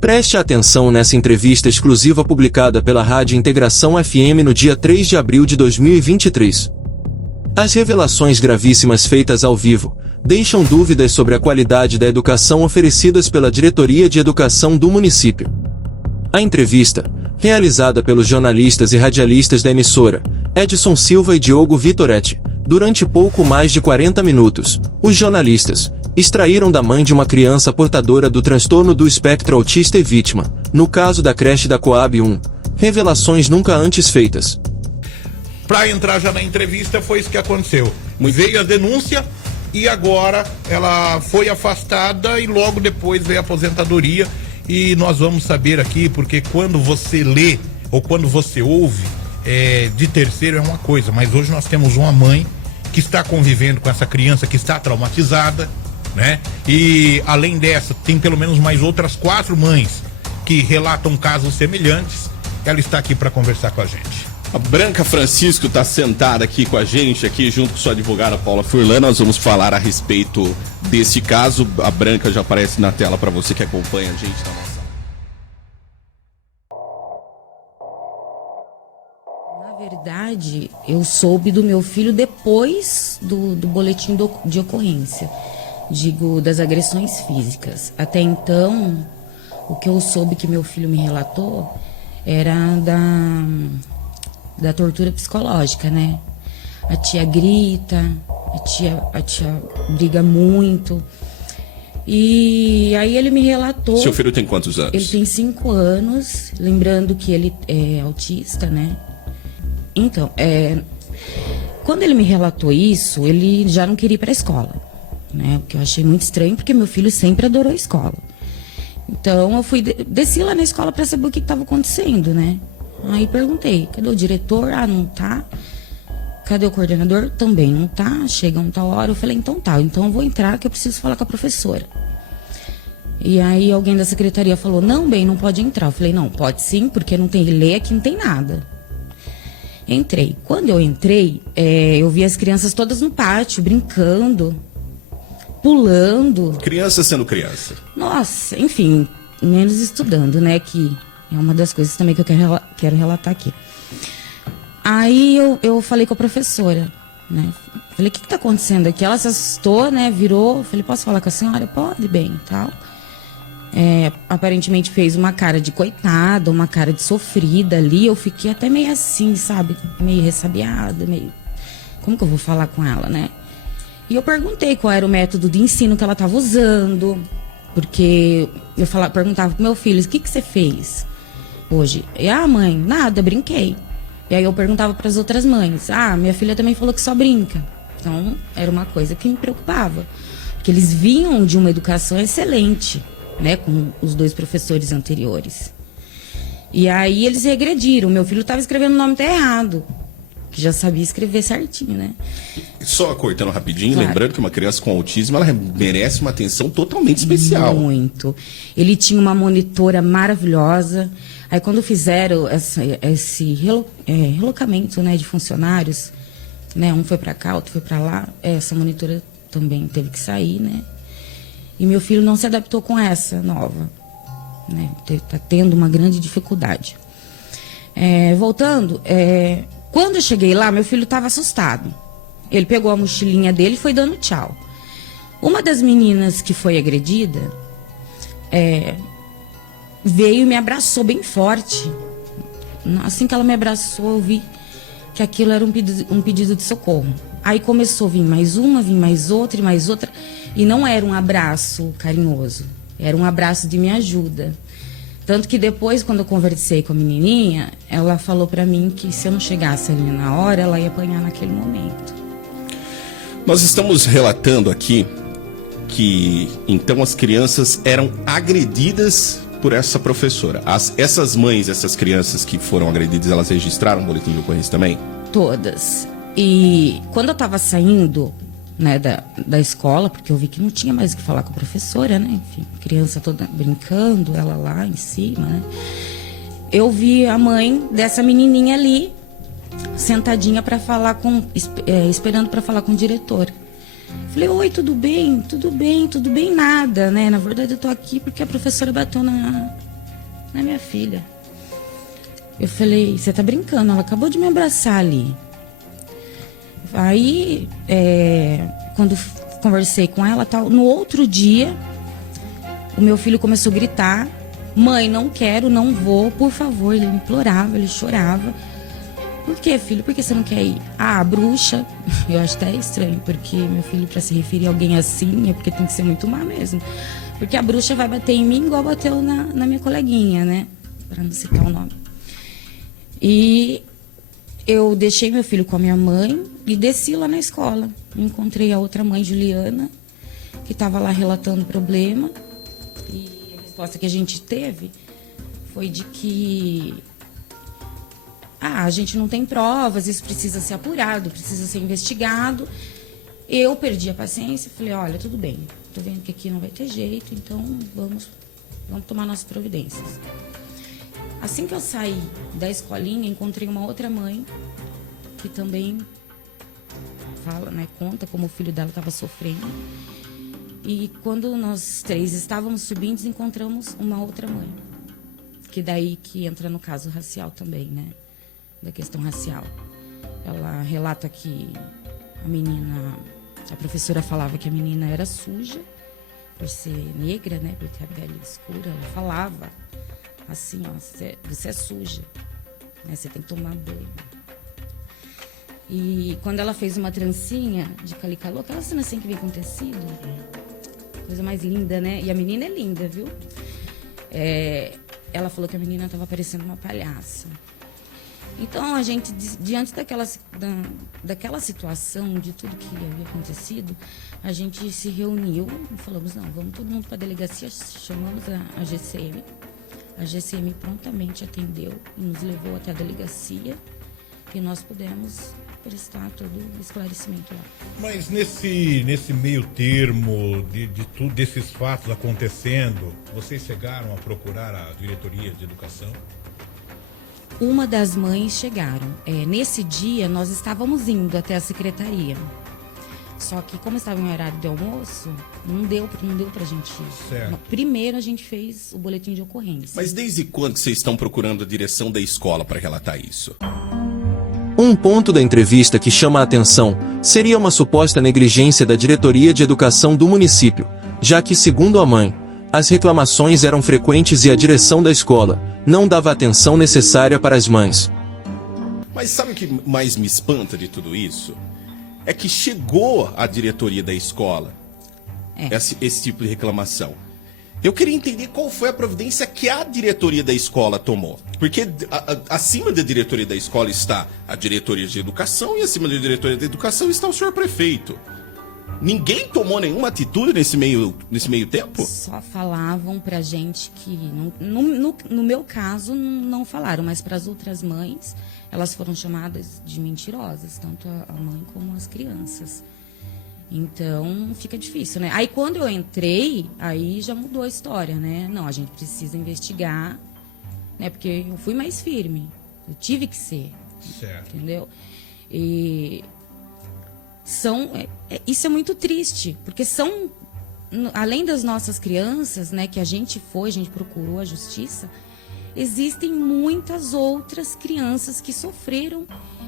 Preste atenção nessa entrevista exclusiva publicada pela Rádio Integração FM no dia 3 de abril de 2023. As revelações gravíssimas feitas ao vivo deixam dúvidas sobre a qualidade da educação oferecidas pela Diretoria de Educação do município. A entrevista, realizada pelos jornalistas e radialistas da emissora, Edson Silva e Diogo Vitoretti, durante pouco mais de 40 minutos, os jornalistas extraíram da mãe de uma criança portadora do transtorno do espectro autista e vítima, no caso da creche da Coab 1, revelações nunca antes feitas. Para entrar já na entrevista, foi isso que aconteceu. Veio a denúncia e agora ela foi afastada e logo depois veio a aposentadoria. E nós vamos saber aqui, porque quando você lê ou quando você ouve de terceiro é uma coisa, mas hoje nós temos uma mãe que está convivendo com essa criança que está traumatizada, né? E além dessa, tem pelo menos mais outras 4 mães que relatam casos semelhantes. Ela está aqui para conversar com a gente. A Branca Francisco está sentada aqui com a gente, aqui junto com sua advogada Paula Furlan. Nós vamos falar a respeito desse caso. A Branca já aparece na tela para você que acompanha a gente na nossa. Na verdade, eu soube do meu filho depois do boletim de ocorrência, digo, das agressões físicas. Até então, o que eu soube que meu filho me relatou era da tortura psicológica, né? A tia grita, a tia briga muito. E aí ele me relatou... Seu filho tem quantos anos? Ele tem 5 anos, lembrando que ele é autista, né? Então, quando ele me relatou isso, ele já não queria ir para a escola, né? O que eu achei muito estranho, porque meu filho sempre adorou a escola. Então eu desci lá na escola para saber o que estava acontecendo, né? Aí perguntei, cadê o diretor? Ah, não tá. Cadê o coordenador? Também não tá. Chega uma tal hora. Eu falei, então tá, então eu vou entrar que eu preciso falar com a professora. E aí alguém da secretaria falou, não, bem, não pode entrar. Eu falei, não, pode sim, porque não tem lei aqui, não tem nada. Entrei. Quando eu entrei, eu vi as crianças todas no pátio, brincando, pulando. Criança sendo criança. Nossa, enfim, menos estudando, né, que é uma das coisas também que eu quero relatar aqui. Aí eu falei com a professora, né? Falei, o que tá acontecendo aqui? Ela se assustou, né? Virou. Falei, posso falar com a senhora? Pode, bem, tal. Aparentemente fez uma cara de coitada, uma cara de sofrida ali. Eu fiquei até meio assim, sabe? Meio ressabiada, meio... Como que eu vou falar com ela, né? E eu perguntei qual era o método de ensino que ela estava usando. Porque eu perguntava pro meu filho, o que você fez hoje? E, mãe, nada, brinquei. E aí eu perguntava para as outras mães, minha filha também falou que só brinca. Então, era uma coisa que me preocupava. Porque eles vinham de uma educação excelente, né, com os 2 professores anteriores. E aí eles regrediram. Meu filho estava escrevendo o nome até errado, que já sabia escrever certinho, né? Só cortando rapidinho, claro. Lembrando que uma criança com autismo, ela merece uma atenção totalmente especial. Muito. Ele tinha uma monitora maravilhosa. Aí quando fizeram esse relocamento, né, de funcionários, né, um foi para cá, outro foi para lá, essa monitora também teve que sair, né? E meu filho não se adaptou com essa nova, né? Tá tendo uma grande dificuldade. Voltando, quando eu cheguei lá, meu filho estava assustado. Ele pegou a mochilinha dele e foi dando tchau. Uma das meninas que foi agredida veio e me abraçou bem forte. Assim que ela me abraçou, eu vi que aquilo era um pedido de socorro. Aí começou a vir mais uma, vir mais outra e mais outra. E não era um abraço carinhoso, era um abraço de me ajuda. Tanto que depois, quando eu conversei com a menininha, ela falou pra mim que se eu não chegasse ali na hora, ela ia apanhar naquele momento. Nós estamos relatando aqui que, então, as crianças eram agredidas por essa professora. Essas mães, essas crianças que foram agredidas, elas registraram um boletim de ocorrência também? Todas. E quando eu estava saindo, né, da escola, porque eu vi que não tinha mais o que falar com a professora, né? Enfim, criança toda brincando, ela lá em cima, né? Eu vi a mãe dessa menininha ali, sentadinha para falar esperando para falar com o diretor. Falei, oi, tudo bem? Tudo bem, tudo bem, nada, né? Na verdade eu tô aqui porque a professora bateu na minha filha. Eu falei, você tá brincando? Ela acabou de me abraçar ali. Aí, quando conversei com ela, tal, no outro dia, o meu filho começou a gritar, mãe, não quero, não vou, por favor. Ele implorava, ele chorava. Por que, filho? Por que você não quer ir? Ah, a bruxa. Eu acho até estranho, porque meu filho, para se referir a alguém assim, é porque tem que ser muito má mesmo. Porque a bruxa vai bater em mim igual bateu na minha coleguinha, né? Para não citar o nome. E eu deixei meu filho com a minha mãe e desci lá na escola. Encontrei a outra mãe, Juliana, que estava lá relatando o problema. E a resposta que a gente teve foi de que a gente não tem provas, isso precisa ser apurado, precisa ser investigado. Eu perdi a paciência e falei, olha, tudo bem, tô vendo que aqui não vai ter jeito, então vamos tomar nossas providências. Assim que eu saí da escolinha, encontrei uma outra mãe que também fala, né, conta como o filho dela estava sofrendo. E quando nós três estávamos subindo, encontramos uma outra mãe, que daí que entra no caso racial também, né, da questão racial. Ela relata que a professora falava que a menina era suja por ser negra, né, por ter a pele escura. Ela falava assim, ó, você é suja, né, você tem que tomar banho. E quando ela fez uma trancinha de calicalô, aquela trancinha que vem com tecido, coisa mais linda, né? E a menina é linda, viu? Ela falou que a menina estava parecendo uma palhaça. Então, a gente, diante daquela situação, de tudo que havia acontecido, a gente se reuniu e falamos, não, vamos todo mundo para a delegacia, chamamos a GCM. A GCM prontamente atendeu e nos levou até a delegacia e nós pudemos prestar todo o esclarecimento lá. Mas nesse meio termo de tudo, desses fatos acontecendo, vocês chegaram a procurar a diretoria de educação? Uma das mães chegaram. Nesse dia, nós estávamos indo até a secretaria. Só que, como estava em horário de almoço, não deu pra gente ir. Certo. Primeiro, a gente fez o boletim de ocorrência. Mas desde quando vocês estão procurando a direção da escola para relatar isso? Um ponto da entrevista que chama a atenção seria uma suposta negligência da diretoria de educação do município, já que, segundo a mãe, as reclamações eram frequentes e a direção da escola não dava a atenção necessária para as mães. Mas sabe o que mais me espanta de tudo isso? É que chegou à diretoria da escola esse tipo de reclamação. Eu queria entender qual foi a providência que a diretoria da escola tomou. Porque acima da diretoria da escola está a diretoria de educação e acima da diretoria da educação está o senhor prefeito. Ninguém tomou nenhuma atitude nesse meio tempo? Só falavam pra gente que, no meu caso, não falaram, mas para as outras mães, elas foram chamadas de mentirosas, tanto a mãe como as crianças. Então, fica difícil, né? Aí, quando eu entrei, aí já mudou a história, né? Não, a gente precisa investigar, né? Porque eu fui mais firme. Eu tive que ser. Certo. Entendeu? E isso é muito triste, porque além das nossas crianças, né, que a gente procurou a justiça, existem muitas outras crianças que sofreram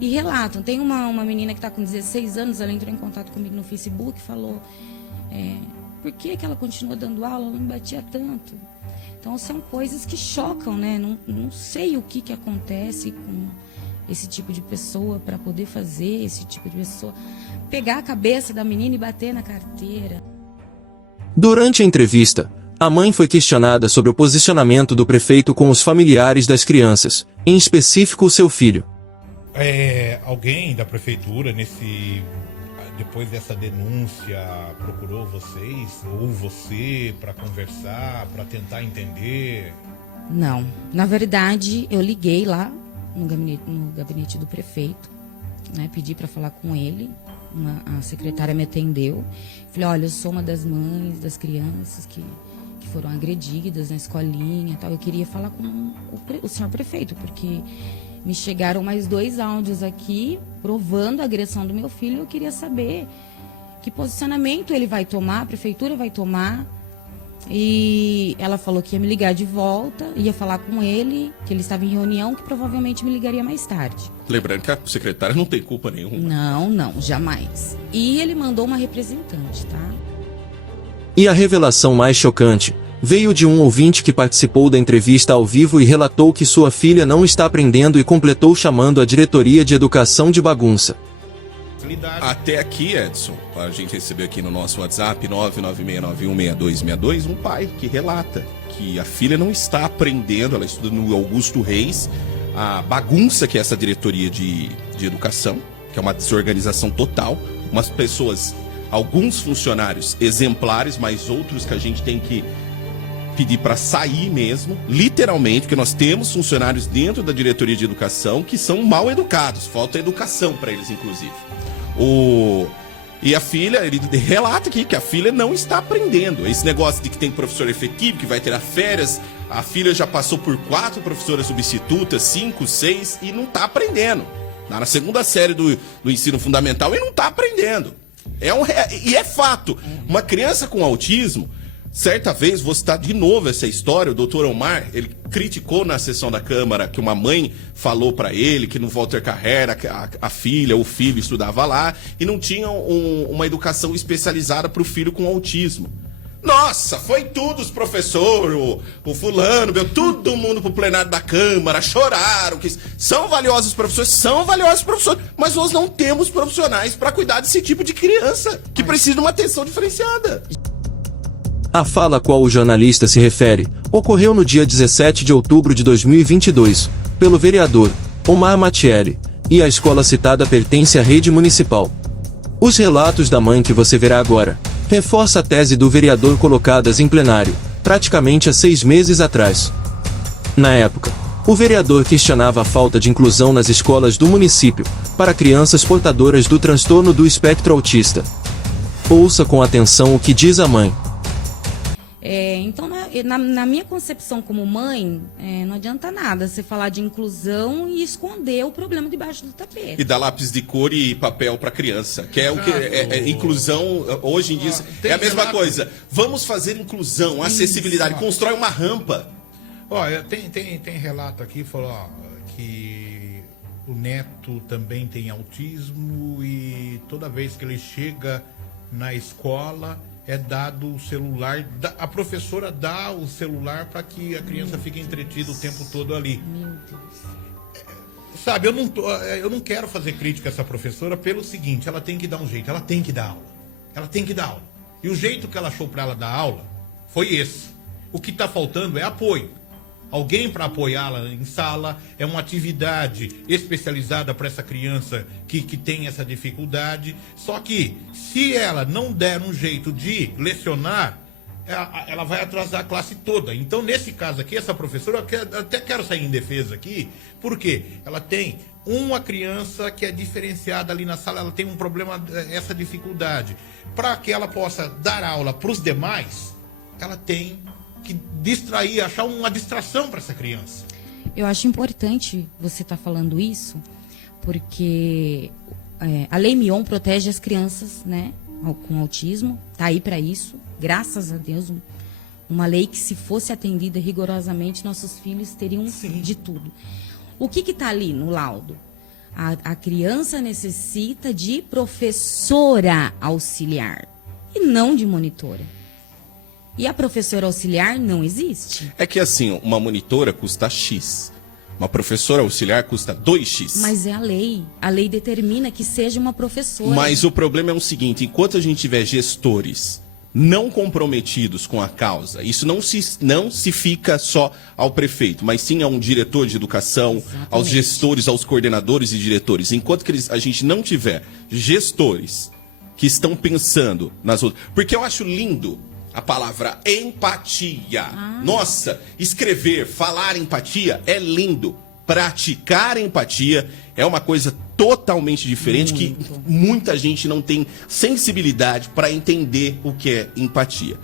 e relatam. Tem uma menina que está com 16 anos, ela entrou em contato comigo no Facebook e falou, por que ela continua dando aula, ela não batia tanto. Então, são coisas que chocam, né? Não sei o que acontece com esse tipo de pessoa para poder fazer esse tipo de pessoa. Pegar a cabeça da menina e bater na carteira. Durante a entrevista, a mãe foi questionada sobre o posicionamento do prefeito com os familiares das crianças, em específico o seu filho. Alguém da prefeitura, depois dessa denúncia, procurou vocês ou você para conversar, para tentar entender? Não. Na verdade, eu liguei lá no gabinete do prefeito, né, pedi para falar com ele. A secretária me atendeu. Falei, olha, eu sou uma das mães das crianças que foram agredidas na escolinha e tal. Eu queria falar com o senhor prefeito, porque me chegaram mais 2 áudios aqui provando a agressão do meu filho. Eu queria saber que posicionamento ele vai tomar, a prefeitura vai tomar. E ela falou que ia me ligar de volta, ia falar com ele, que ele estava em reunião, que provavelmente me ligaria mais tarde. Lembrando que a secretária não tem culpa nenhuma. Não, jamais. E ele mandou uma representante, tá? E a revelação mais chocante veio de um ouvinte que participou da entrevista ao vivo e relatou que sua filha não está aprendendo e completou chamando a diretoria de educação de bagunça. Até aqui, Edson, a gente recebeu aqui no nosso WhatsApp 996916262 um pai que relata que a filha não está aprendendo, ela estuda no Augusto Reis, a bagunça que é essa diretoria de educação, que é uma desorganização total, umas pessoas, alguns funcionários exemplares, mas outros que a gente tem que pedir para sair mesmo, literalmente, porque nós temos funcionários dentro da diretoria de educação que são mal educados, falta educação para eles, inclusive. E a filha, ele relata aqui que a filha não está aprendendo. Esse negócio de que tem professor efetivo, que vai ter férias, a filha já passou por 4 professoras substitutas, 5, 6, e não está aprendendo. Na segunda série do ensino fundamental, e não está aprendendo. E é fato. Uma criança com autismo, certa vez, vou citar de novo essa história, o doutor Omar, ele criticou na sessão da Câmara que uma mãe falou para ele que no Walter Carrera a filha ou o filho estudava lá e não tinha uma educação especializada para o filho com autismo. Nossa, foi tudo os professores, o fulano, todo mundo pro plenário da Câmara, choraram, que são valiosos professores, mas nós não temos profissionais para cuidar desse tipo de criança, que precisa de uma atenção diferenciada. A fala a qual o jornalista se refere ocorreu no dia 17 de outubro de 2022, pelo vereador Omar Mattielli, e a escola citada pertence à rede municipal. Os relatos da mãe que você verá agora reforça a tese do vereador colocadas em plenário, praticamente há 6 meses atrás. Na época, o vereador questionava a falta de inclusão nas escolas do município para crianças portadoras do transtorno do espectro autista. Ouça com atenção o que diz a mãe. Então, na minha concepção como mãe, não adianta nada você falar de inclusão e esconder o problema debaixo do tapete. E dar lápis de cor e papel para criança, que é o que inclusão hoje em dia é a mesma coisa. Vamos fazer inclusão, acessibilidade, constrói uma rampa. Olha, tem relato aqui, falou que o neto também tem autismo e toda vez que ele chega na escola é dado o celular, a professora dá o celular para que a criança fique entretida o tempo todo ali. Meu Deus. Sabe, eu não quero fazer crítica a essa professora pelo seguinte, ela tem que dar um jeito, ela tem que dar aula. Ela tem que dar aula. E o jeito que ela achou para ela dar aula foi esse. O que está faltando é apoio. Alguém para apoiá-la em sala, é uma atividade especializada para essa criança que tem essa dificuldade. Só que, se ela não der um jeito de lecionar, ela vai atrasar a classe toda. Então, nesse caso aqui, essa professora, eu até quero sair em defesa aqui, porque ela tem uma criança que é diferenciada ali na sala, ela tem um problema, essa dificuldade. Para que ela possa dar aula para os demais, ela tem que distrair, achar uma distração para essa criança. Eu acho importante você estar falando isso, porque a Lei Mion protege as crianças, né, com autismo, tá aí para isso, graças a Deus, uma lei que, se fosse atendida rigorosamente, nossos filhos teriam de tudo. O que está ali no laudo? A criança necessita de professora auxiliar e não de monitora. E a professora auxiliar não existe. É que assim, uma monitora custa X. Uma professora auxiliar custa 2x. Mas é a lei. A lei determina que seja uma professora. Mas o problema é o seguinte, enquanto a gente tiver gestores não comprometidos com a causa, isso não se fica só ao prefeito, mas sim a um diretor de educação, exatamente, aos gestores, aos coordenadores e diretores. Enquanto que a gente não tiver gestores que estão pensando nas outras... Porque eu acho lindo a palavra empatia. Nossa, escrever, falar empatia é lindo. Praticar empatia é uma coisa totalmente diferente, que muita gente não tem sensibilidade para entender o que é empatia.